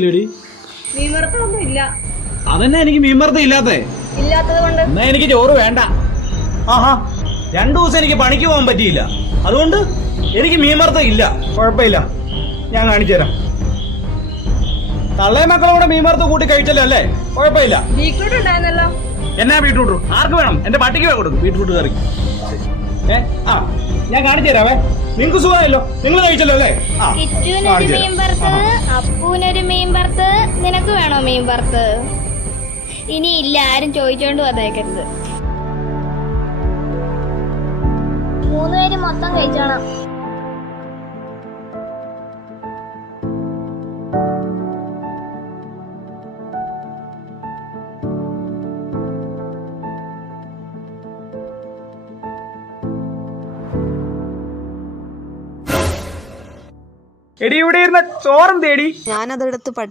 മീൻവറുത്തൊന്നും ഇല്ല. അതന്നെ എനിക്ക് മീൻവറുത്ത ഇല്ലാത്തത് കൊണ്ട് എന്നാ എനിക്ക് ചോറ് വേണ്ട. ആഹാ, 2 ദിവസം എനിക്ക് പണിക്ക് പോകാൻ പറ്റിയില്ല, അതുകൊണ്ട് എനിക്ക് മീൻവറുത്ത ഇല്ല. കുഴപ്പമില്ല, ഞാൻ കാണിച്ചു തരാം. തള്ളേ മക്കളോടെ മീൻവറുത്ത കൂട്ടി കഴിച്ചല്ലോ അല്ലേ? കുഴപ്പമില്ല. ബീറ്റ്റൂട്ട് ഉണ്ടായിരുന്നല്ലോ. എന്നാ ബീട്രൂട്ട്? ആർക്ക് വേണം? എന്റെ പട്ടിക്ക് കൊടുക്കും ബീട്രൂട്ട് കറി. ആ, ഞാൻ കാണിച്ചു തരാവേ. നിങ്ങക്ക് സുഖമായല്ലോ, നിങ്ങൾ കഴിച്ചല്ലോ അല്ലേ? കിറ്റുവിനൊരു മീൻ വറുത്ത്, അപ്പൂനൊരു മീൻ വറുത്ത്, നിനക്ക് വേണോ മീൻ വറുത്ത്? ഇനി ഇല്ല, ആരും ചോദിച്ചോണ്ട് വന്നേക്കരുത്. 3 പേര് മൊത്തം കഴിച്ചോണം. എടി, ഇവിടെ ഇരുന്ന ചോറും തേടി ഞാനതെടുത്ത്